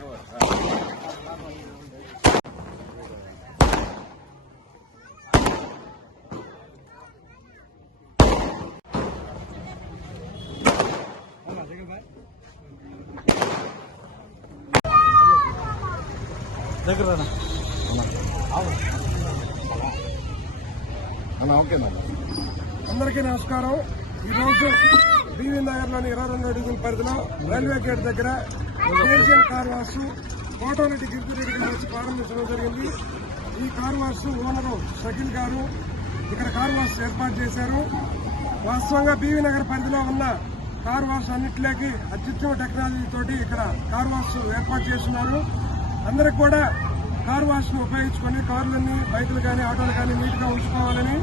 దగ్గర అందరికీ నమస్కారం. ఈరోజు బీవీ నగర్లోని 22వ డివిజన్ పరిధిలో రైల్వే గేట్ దగ్గర KGM car wash Kota Reddy Giri Reddy గారు వచ్చి ప్రారంభించడం జరిగింది. ఈ కార్ వాష్ ఓనరు షకీల్ గారు ఇక్కడ కార్ వాష్ ఏర్పాటు చేశారు. వాస్తవంగా బీవీ నగర్ పరిధిలో ఉన్న కార్ వాష్ అన్నింటిలోకి అత్యుత్తమ టెక్నాలజీ తోటి ఇక్కడ కార్ వాష్ ఏర్పాటు చేస్తున్నారు. అందరికి కూడా కార్ వాష్ ను ఉపయోగించుకొని కార్లన్నీ, బైకులు కానీ, ఆటోలు కానీ నీట్ గా ఉంచుకోవాలని,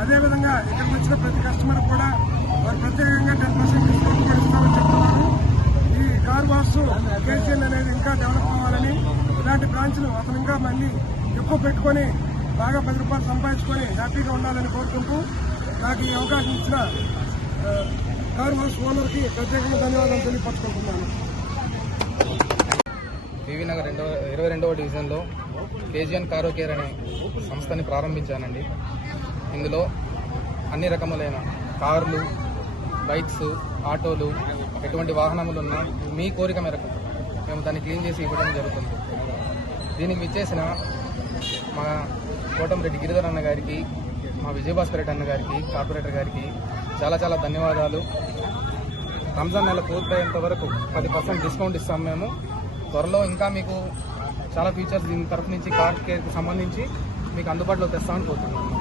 అదేవిధంగా ఇక్కడికి వచ్చిన ప్రతి కస్టమర్ కూడా వారు ప్రత్యేకంగా 10% డిస్కౌంట్ కూడా ఇస్తామని చెప్తున్నారు. ఈ కార్ వాష్ కేసీఎల్ అనేది ఇంకా డెవలప్ అవ్వాలని, ఇలాంటి బ్రాంచ్లు అతను ఇంకా మళ్ళీ ఎక్కువ పెట్టుకొని బాగా 10 రూపాయలు సంపాదించుకొని హ్యాపీగా ఉండాలని కోరుకుంటూ నాకు ఈ అవకాశం ఇచ్చిన కార్ వాష్ ఓనర్ కి ప్రత్యేకంగా ధన్యవాదాలు తెలియపరచుకుంటున్నాను. బీవీ నగర్ 22వ డివిజన్లో కేజీఎన్ కారో కేర్ అనే సంస్థని ప్రారంభించానండి. ఇందులో అన్ని రకములైన కార్లు, బైక్స్, ఆటోలు, ఎటువంటి వాహనములు ఉన్నా మీ కోరిక మేరకు మేము దాన్ని క్లీన్ చేసి ఇవ్వడం జరుగుతుంది. దీనికి విచ్చేసిన మా కోటమిరెడ్డి గిరిధర్ అన్న గారికి, మా విజయభాస్కర్ రెడ్డి అన్న గారికి, కార్పొరేటర్ గారికి చాలా చాలా ధన్యవాదాలు. రంజాన్ నెల పూర్తయ్యేంత వరకు 10% డిస్కౌంట్ ఇస్తాం మేము. త్వరలో ఇంకా మీకు చాలా ఫీచర్స్ దీని తరఫు నుంచి కార్ కేర్కి సంబంధించి మీకు అందుబాటులో తెస్తామని కోరుతున్నాను.